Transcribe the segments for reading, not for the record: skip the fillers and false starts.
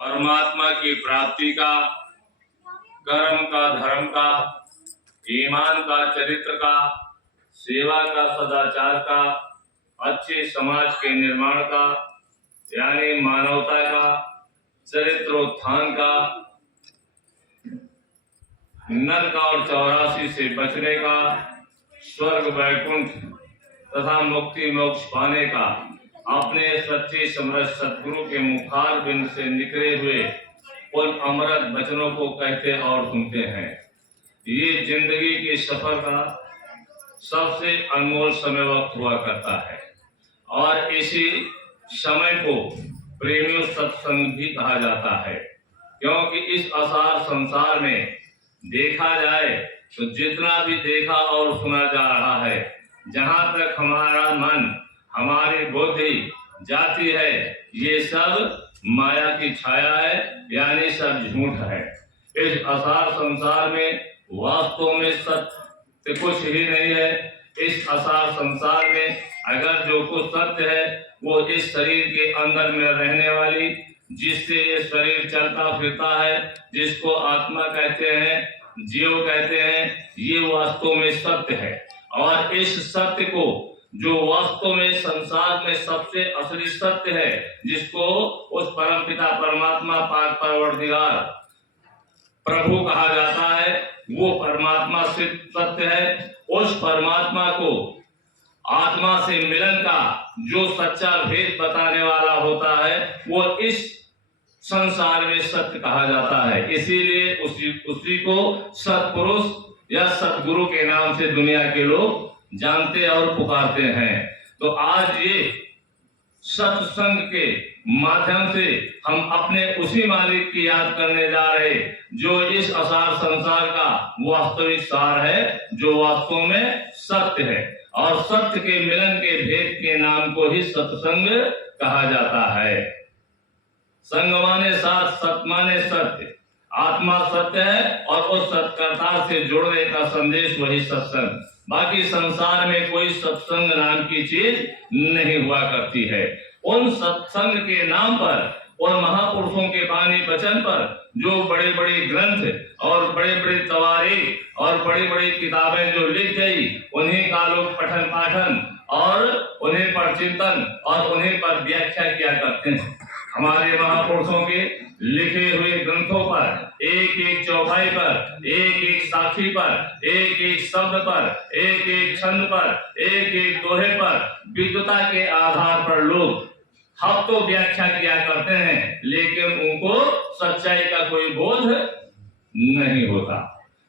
परमात्मा की प्राप्ति का, कर्म का, धर्म का, ईमान का, चरित्र का, सेवा का, सदाचार का, अच्छे समाज के निर्माण का यानी मानवता का, चरित्रोत्थान का, नरक और 84 से बचने का, स्वर्ग वैकुंठ तथा मुक्ति मोक्ष पाने का अपने सच्चे समरस सद्गुरु के मुखार बिंद से निकले हुए उन अमृत वचनों को कहते और सुनते हैं। ये जिंदगी के सफर का सबसे अनमोल समय वक्त हुआ करता है और इसी समय को प्रेमियों सत्संग भी कहा जाता है, क्योंकि इस असार संसार में देखा जाए तो जितना भी देखा और सुना जा रहा है, जहाँ तक हमारा मन, हमारी बुद्धि जाती है, ये सब माया की छाया है, यानी सब झूठ है। इस असार संसार में वास्तव में सत्य कुछ ही नहीं है। इस असार संसार में अगर जो कुछ सत्य है वो इस शरीर के अंदर में रहने वाली, जिससे ये शरीर चलता फिरता है, जिसको आत्मा कहते हैं, जीव कहते हैं, ये वास्तव में सत्य है। और इस सत्य को जो वास्तव में संसार में सबसे असली सत्य है, जिसको उस परम पिता परमात्मा पाक परवरदिगार प्रभु कहा जाता है, वो परमात्मा सिद्ध सत्य है। उस परमात्मा को आत्मा से मिलन का जो सच्चा भेद बताने वाला होता है, वो इस संसार में सत्य कहा जाता है। इसीलिए उसी को सत्पुरुष या सतगुरु के नाम से दुनिया के लोग जानते और पुकारते हैं। तो आज ये सत्संग के माध्यम से हम अपने उसी मालिक की याद करने जा रहे, जो इस असार संसार का वास्तविक सार है, जो वास्तव में सत्य है। और सत्य के मिलन के भेद के नाम को ही सत्संग कहा जाता है। संग माने साथ, सत माने सत्य, आत्मा सत्य है और उस सत्कर्ता से जुड़ने का संदेश वही सत्संग। बाकी संसार में कोई सत्संग नाम की चीज नहीं हुआ करती है। उन सत्संग के नाम पर, उन महापुरुषों के वाणी वचन पर जो बड़े बड़े ग्रंथ और बड़े बड़े तवारीख और बड़ी बड़ी किताबें जो लिख गई, उन्हीं का लोग पठन पाठन और उन्हीं पर चिंतन और उन्हीं पर व्याख्या किया करते हैं। हमारे महापुरुषों के लिखे हुए ग्रंथों पर, एक एक चौपाई पर, एक एक साखी पर, एक एक शब्द पर, एक एक छंद पर, एक एक दोहे पर विद्वता के आधार पर लोग हफ्तों व्याख्या किया करते हैं, लेकिन उनको सच्चाई का कोई बोध नहीं होता।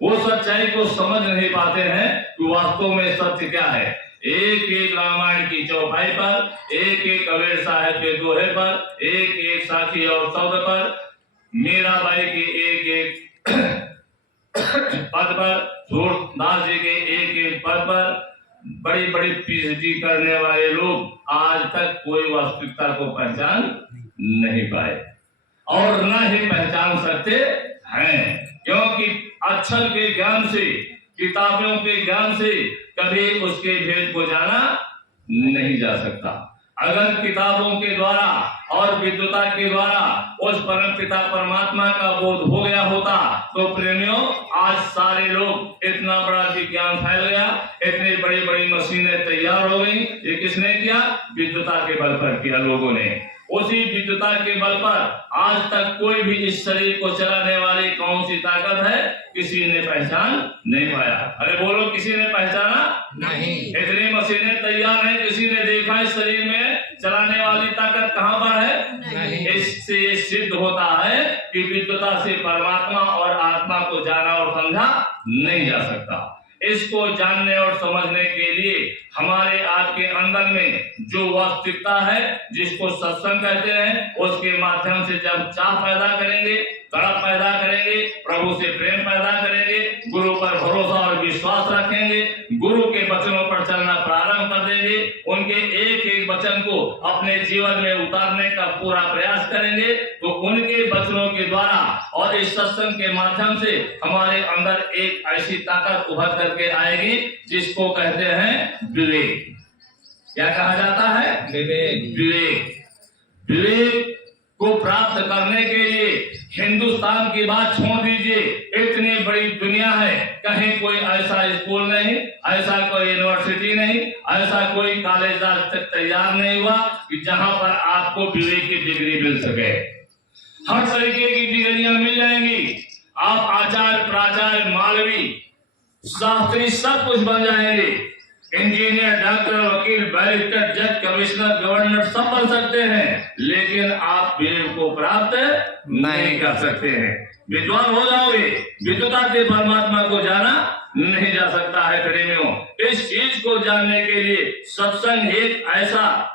वो सच्चाई को समझ नहीं पाते हैं कि वास्तव में सत्य क्या है। एक एक रामायण की चौपाई पर, एक एक कबीर साहब के दोहे पर, एक एक साखी और शब्द पर, मीराबाई के एक एक पद पर, सूरदास जी के एक एक पद पर बड़ी बड़ी पीएचडी करने वाले लोग आज तक कोई वास्तविकता को पहचान नहीं पाए और न ही पहचान सकते हैं, क्योंकि अक्षर के ज्ञान से, किताबों के ज्ञान से कभी उसके भेद को जाना नहीं जा सकता। अगर किताबों के द्वारा और विद्वता के द्वारा उस परम पिता परमात्मा का बोध हो गया होता तो प्रेमियों, आज सारे लोग, इतना बड़ा विज्ञान फैल गया, इतनी बड़ी बड़ी मशीनें तैयार हो गई। ये किसने किया? विद्वता के बल पर किया लोगों ने। उसी विद्वता के बल पर आज तक कोई भी इस शरीर को चलाने वाली कौन सी ताकत है, किसी ने पहचान नहीं पाया। अरे बोलो, किसी ने पहचाना नहीं। इतनी मशीनें तैयार हैं, किसी ने देखा इस शरीर में चलाने वाली ताकत कहाँ पर है? नहीं। इससे ये सिद्ध होता है कि विद्वता से परमात्मा और आत्मा को जाना और समझा नहीं जा सकता। इसको जानने और समझने के लिए हमारे आपके अंदर में जो वास्तविकता है, जिसको सत्संग कहते हैं, उसके माध्यम से जब चाह पैदा करेंगे, तड़प पैदा करेंगे, प्रभु से प्रेम पैदा करेंगे, गुरु पर भरोसा और विश्वास रखेंगे, गुरु के वचनों पर चलना प्रारंभ कर देंगे, उनके एक एक वचन को अपने जीवन में उतारने का पूरा प्रयास करेंगे, तो उनके वचनों के द्वारा और इस सत्संग के माध्यम से हमारे अंदर एक ऐसी ताकत उभर करके आएगी जिसको कहते हैं विवेक। क्या कहा जाता है? विवेक। विवेक को प्राप्त करने के लिए हिंदुस्तान की बात छोड़ दीजिए, इतनी बड़ी दुनिया है, कहीं कोई ऐसा स्कूल नहीं, ऐसा कोई यूनिवर्सिटी नहीं, ऐसा कोई कॉलेज आज तक तैयार नहीं हुआ कि जहां पर आपको बीए की डिग्री मिल सके। हर तरीके की डिग्रियां मिल जाएंगी, आप आचार्य, प्राचार्य, मालवी, शास्त्री सब कुछ बन जाएंगे। इंजीनियर, डॉक्टर, वकील, बैरिस्टर, जज, कमिश्नर, गवर्नर सब बन सकते हैं, लेकिन आप वेद को प्राप्त नहीं कर सकते हैं। विद्वान हो जाओगे, विद्वता से परमात्मा को जाना नहीं जा सकता है। प्रेमियों, इस चीज को जानने के लिए सत्संग एक ऐसा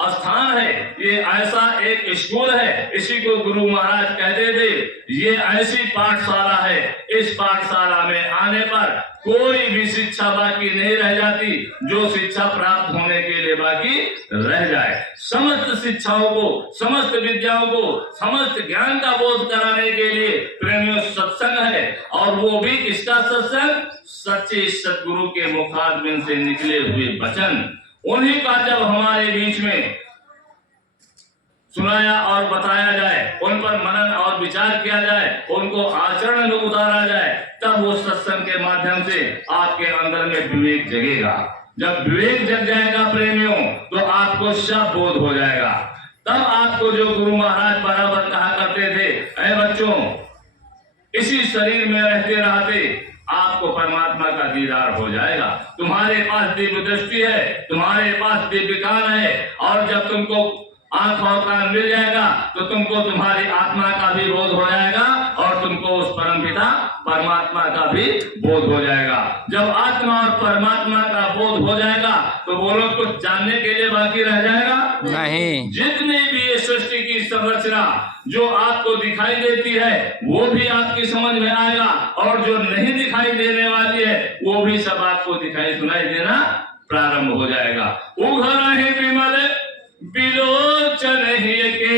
स्थान है, ये ऐसा एक स्कूल है, इसी को गुरु महाराज कहते थे। ये ऐसी पाठशाला है, इस पाठशाला में आने पर कोई भी शिक्षा बाकी नहीं रह जाती जो शिक्षा प्राप्त होने के लिए बाकी रह जाए। समस्त शिक्षाओं को, समस्त विद्याओं को, समस्त ज्ञान का बोध कराने के लिए प्रेमियों सत्संग है। और वो भी किसका सत्संग? सच्चे सतगुरु के मुखारबिंद से निकले हुए वचन, उन्हीं का जब हमारे बीच में सुनाया और बताया जाए, उन पर मनन और विचार किया जाए, उनको आचरण में उतारा जाए, तब वो सत्संग के माध्यम से आपके अंदर में विवेक जगेगा। जब विवेक जग जाएगा प्रेमियों, तो आपको सब बोध हो जाएगा। तब आपको जो गुरु महाराज बराबर कहा करते थे, ऐ बच्चों, इसी शरीर में रहते रहते आपको परमात्मा का दीदार हो जाएगा। तुम्हारे पास दिव्य दृष्टि है, तुम्हारे पास दिव्य कान है, और जब तुमको आंख और कान मिल जाएगा तो तुमको तुम्हारी आत्मा का भी बोध हो जाएगा और तुमको उस परमपिता परमात्मा का भी बोध हो जाएगा। जब आत्मा और परमात्मा का बोध हो जाएगा तो वो लोग कुछ जानने के लिए बाकी रह जाएगा नहीं। जितनी भी ये सृष्टि की संरचना जो आपको दिखाई देती है वो भी आपकी समझ में आएगा, और जो नहीं दिखाई देने वाली है वो भी सब आपको दिखाई सुनाई देना प्रारंभ हो जाएगा। उघरा है विमल बिलोचन ही के,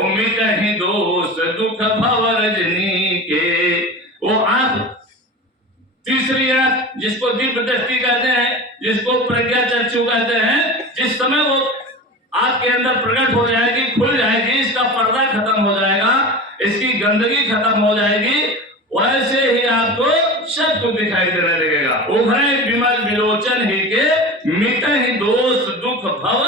उम्मीद ही दोष दुख भव रजनी के। वो आंख, तीसरी आंख जिसको दिव्य दृष्टि कहते हैं, जिसको प्रज्ञा चक्षु कहते हैं, जिस समय वो आपके अंदर प्रकट हो जाएगी, खुल जाएगी, इसका पर्दा खत्म हो जाएगा, इसकी गंदगी खत्म हो जाएगी, वैसे ही आपको सब कुछ दिखाई देने लगेगा। उभरे विमल विलोचन ही के, मिट ही दोष दुख भव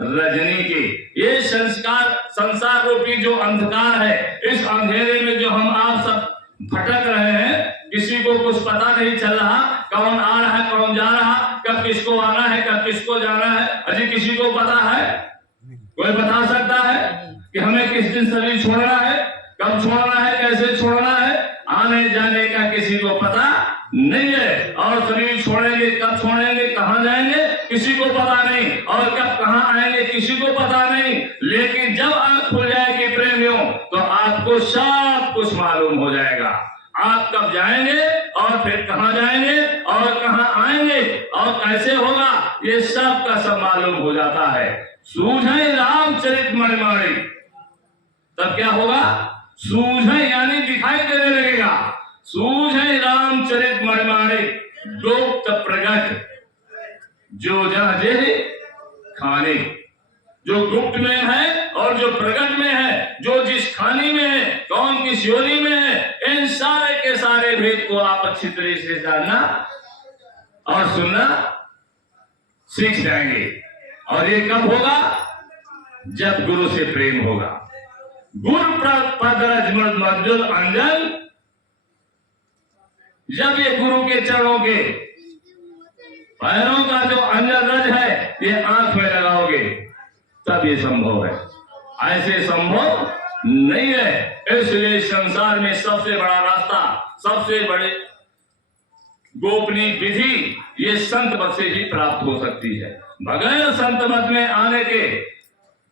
रजनी की। ये संसार रूपी जो अंधकार है, इस अंधेरे में जो हम आप सब भटक रहे हैं, किसी को कुछ पता नहीं चल रहा, कौन आ रहा है, कौन जा रहा, कब किसको आना है, कब किसको जाना है, अजी किसी को पता है? कोई बता सकता है कि हमें किस दिन शरीर छोड़ना है, कब छोड़ना है, कैसे छोड़ना है? आने जाने का किसी को पता नहीं है, और शरीर छोड़ेंगे, कब छोड़ेंगे, कहां जाएंगे, किसी को पता नहीं, और कब कहां आएंगे, किसी को पता नहीं। लेकिन जब आंख खुल जाएगी प्रेमियों, तो आपको सब कुछ मालूम हो जाएगा। आप कब जाएंगे और फिर कहां जाएंगे और कहां आएंगे और कैसे होगा, ये सब का सब मालूम हो जाता है। सूझे रामचरित मणिमाणी, तब क्या होगा? सूझे यानी दिखाई देने लगेगा। सूझे रामचरित मणिमाणी, गुप्त प्रगट जो जहाँ जे खाने, जो गुप्त में है और जो प्रकट में है, जो जिस खानी में है, कौन किस योनि में है, इन सारे के सारे भेद को आप अच्छी तरह से जानना और सुनना सीख जाएंगे। और ये कब होगा? जब गुरु से प्रेम होगा। गुरु पद रज मंजुल अंजन, जब ये गुरु के चरणों के पैरों का जो अंजन रज है ये आंख में लगाओगे तब ये संभव है, ऐसे संभव नहीं है। इसलिए संसार में सबसे बड़ा रास्ता, सबसे बड़े गोपनीय विधि ये संत मत से ही प्राप्त हो सकती है। बगैर संत मत में आने के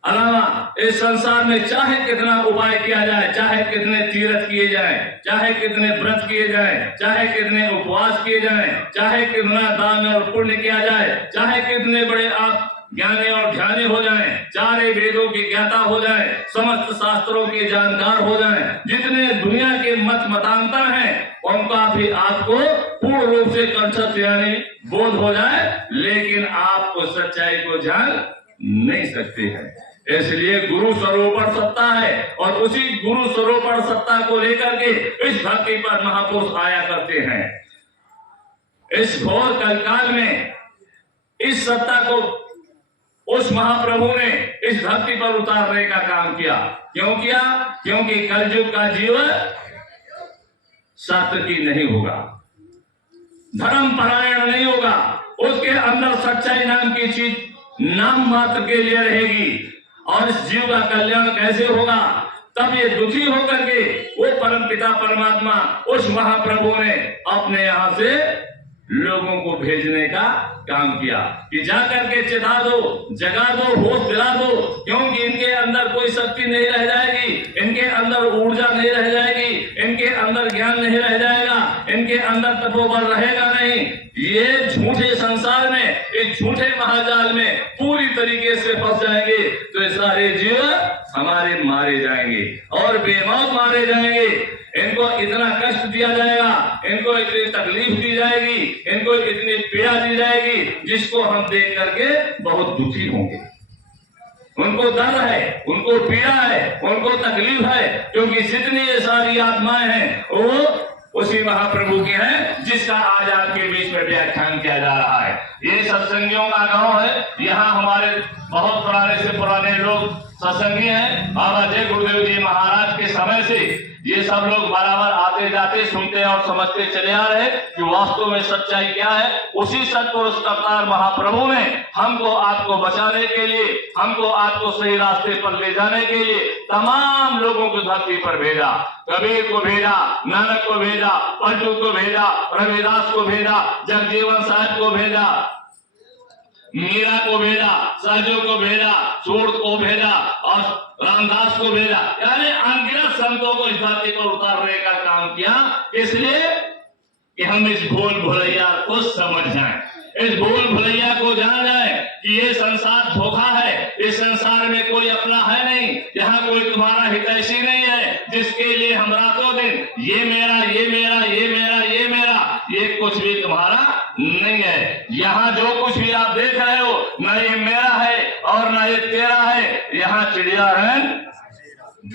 अलावा इस संसार में चाहे कितना उपाय किया जाए, चाहे कितने तीर्थ किए जाए, चाहे कितने व्रत किए जाए, चाहे कितने उपवास किए जाए, चाहे कितना दान और पुण्य किया जाए, चाहे कितने बड़े आप ज्ञानी और ध्यानी हो जाएं, चारे वेदों की ज्ञाता हो जाएं, समस्त शास्त्रों के जानकार हो जाएं, जितने दुनिया के मत मतांतर हैं उनका भी आपको पूर्ण रूप से कंठस्थ यानी बोध हो जाए, लेकिन आप उस सच्चाई को जान नहीं सकते हैं। इसलिए गुरु सरोपर सत्ता है और उसी गुरु सरोपर सत्ता को लेकर के इस धरती पर महापुरुष आया करते हैं। इस घोर कलकाल में इस सत्ता को उस महाप्रभु ने इस धरती पर उतारने का काम किया। क्यों किया? क्योंकि कलयुग का जीवन सत्य की नहीं होगा, धर्म परायण नहीं होगा, उसके अंदर सच्चाई नाम की चीज नाम मात्र के लिए रहेगी। और इस जीव का कल्याण कैसे होगा? तब ये दुखी होकर के वो परम पिता परमात्मा उस महाप्रभु ने अपने यहां से लोगों को भेजने का काम किया कि जा करके चिता दो, जगा दो, होश दिला दो, क्योंकि इनके अंदर कोई शक्ति नहीं रह जाएगी, इनके अंदर ऊर्जा नहीं रह जाएगी, इनके अंदर ज्ञान नहीं रह जाएगा, इनके अंदर तपोबल रहेगा नहीं। ये झूठे संसार में, इस झूठे महाजाल में पूरी तरीके से फंस जाएंगे तो ये सारे जीव हमारे मारे जाएंगे और बेमौत मारे जाएंगे। इनको इतना कष्ट दिया जाएगा, इनको इतनी तकलीफ दी जाएगी, इनको इतनी पीड़ा दी जाएगी जिसको हम देख करके बहुत दुखी होंगे। उनको दर्द है, उनको पीड़ा है, उनको तकलीफ है, क्योंकि जितनी ये सारी आत्माएं हैं वो उसी महाप्रभु की हैं जिसका आज आपके बीच में व्याख्यान किया जा रहा है। ये सत्संगियों का गांव है। यहाँ हमारे बहुत पुराने से पुराने लोग सत्संगी हैं। बाबा जय गुरुदेव जी महाराज के समय से ये सब लोग बराबर आते जाते सुनते और समझते चले आ रहे कि वास्तव में सच्चाई क्या है। उसी सत्पुरुष अवतार महाप्रभु ने हमको आपको बचाने के लिए, हमको आपको सही रास्ते पर ले जाने के लिए तमाम लोगों को धरती पर भेजा। कबीर को भेजा, नानक को भेजा, पंचू को भेजा, रविदास को भेजा, जगजीवन साहब को भेजा, मीरा को भेजा, सहजो को भेजा, सूरत को भेजा और रामदास को भेजा, यानी अनगिनत संतों को इस धरती पर उतारने का काम किया, इसलिए कि हम इस भूल भुलैया को समझ जाएं, इस भूल भुलैया को जान जाए कि ये संसार धोखा है, इस संसार में कोई अपना है नहीं, यहाँ कोई तुम्हारा हितैषी नहीं है जिसके लिए हम रातों दिन ये मेरा, ये मेरा, ये मेरा, ये मेरा, ये कुछ भी तुम्हारा नहीं है। यहाँ जो कुछ भी आप देख रहे हो न ये मेरा है और न ये तेरा है, यहाँ चिड़िया रहन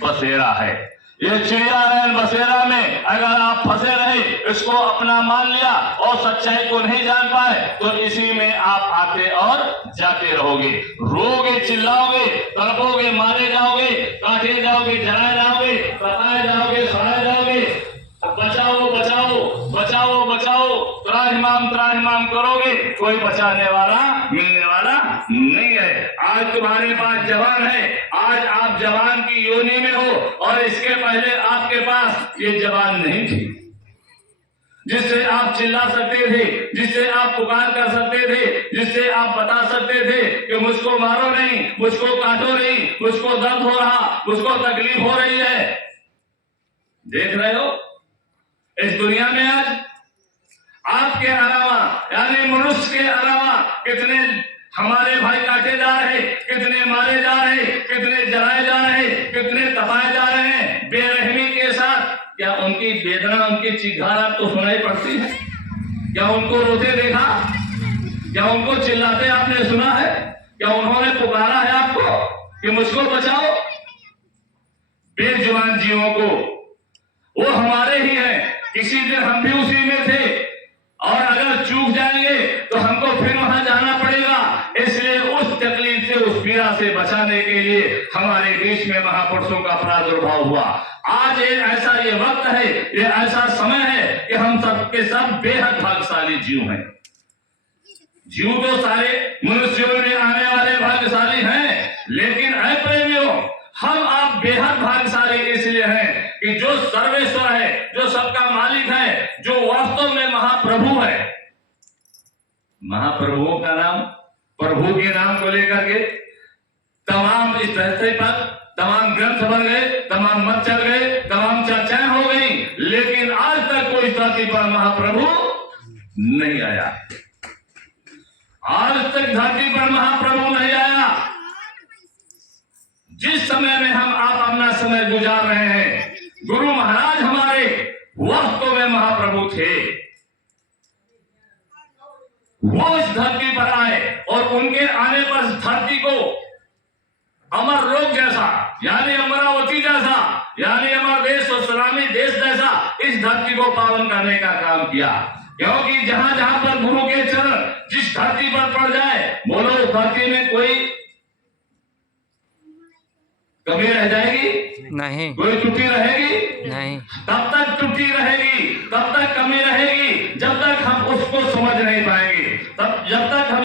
बसेरा है। ये चिड़िया रहन बसेरा में अगर आप फंसे रहे, इसको अपना मान लिया और सच्चाई को नहीं जान पाए तो इसी में आप आते और जाते रहोगे, रोगे, चिल्लाओगे, तड़पोगे, मारे जाओगे, काटे जाओगे, जलाए जाओगे, तपाए जाओगे, सड़ाए जाओगे। बचाओ बचाओ बचाओ बचाओ, त्राहिमाम करोगे, कोई बचाने वाला मिलने वाला नहीं है। आज तुम्हारे पास जवान है, आज आप जवान की योनि में हो और इसके पहले आपके पास ये जवान नहीं थी जिससे आप चिल्ला सकते थे, जिससे आप पुकार कर सकते थे, जिससे आप बता सकते थे कि मुझको मारो नहीं, मुझको काटो नहीं, मुझको दर्द हो रहा, मुझको तकलीफ हो रही है। देख रहे हो इस दुनिया में आज आपके अलावा, यानी मनुष्य के अलावा कितने हमारे भाई काटे जा रहे, कितने मारे जा रहे, कितने जलाए जा रहे, कितने तपाए जा रहे हैं बेरहमी के साथ। क्या उनकी वेदना, उनकी चिघार आपको सुनाई पड़ती है? क्या उनको रोते देखा? क्या उनको चिल्लाते आपने सुना है? क्या उन्होंने पुकारा है आपको कि मुझको बचाओ? बेजुबान जीवों को, वो हमारे ही हैं, किसी दिन हम भी उसी में थे और अगर चूक जाएंगे तो हमको फिर वहां जाना पड़ेगा। इसलिए उस तकलीफ से, उस पीड़ा से बचाने के लिए हमारे बीच में महापुरुषों का प्रादुर्भाव हुआ। आज ऐसा ये वक्त है, ये ऐसा समय है कि हम सबके सब बेहद भाग्यशाली जीव हैं। जीव तो सारे मनुष्यों में आने वाले भाग्यशाली हैं, लेकिन ऐ प्रेमियों, हम आप बेहद भाग्यशाली इसलिए हैं कि जो सर्वेश्वर है, जो सबका मालिक है, जो वास्तव में महाप्रभु है। महाप्रभुओं का नाम, प्रभु के नाम को लेकर के तमाम इस धरती पर तमाम ग्रंथ बन गए, तमाम मत चल गए, तमाम चर्चाएं हो गई, लेकिन आज तक कोई धरती पर महाप्रभु नहीं आया। आज तक धरती पर महाप्रभु नहीं आया। जिस समय में हम आप अपना समय गुजार रहे हैं, गुरु महाराज हमारे वास्तव में महाप्रभु थे। वो इस धरती पर आए और उनके आने पर धरती को अमर लोक जैसा, यानी अमरावती जैसा, यानी अमर देश और सलामी देश जैसा इस धरती को पावन करने का काम किया। क्योंकि जहां जहां पर गुरु के चरण जिस धरती पर पड़ जाए, बोलो उस धरती में कोई कमी रह जाएगी? नहीं। कोई त्रुटि रहेगी? नहीं। तब तक त्रुटि रहेगी, तब तक कमी रहेगी, जब तक हम उसको समझ नहीं पाएंगे, तब जब तक हम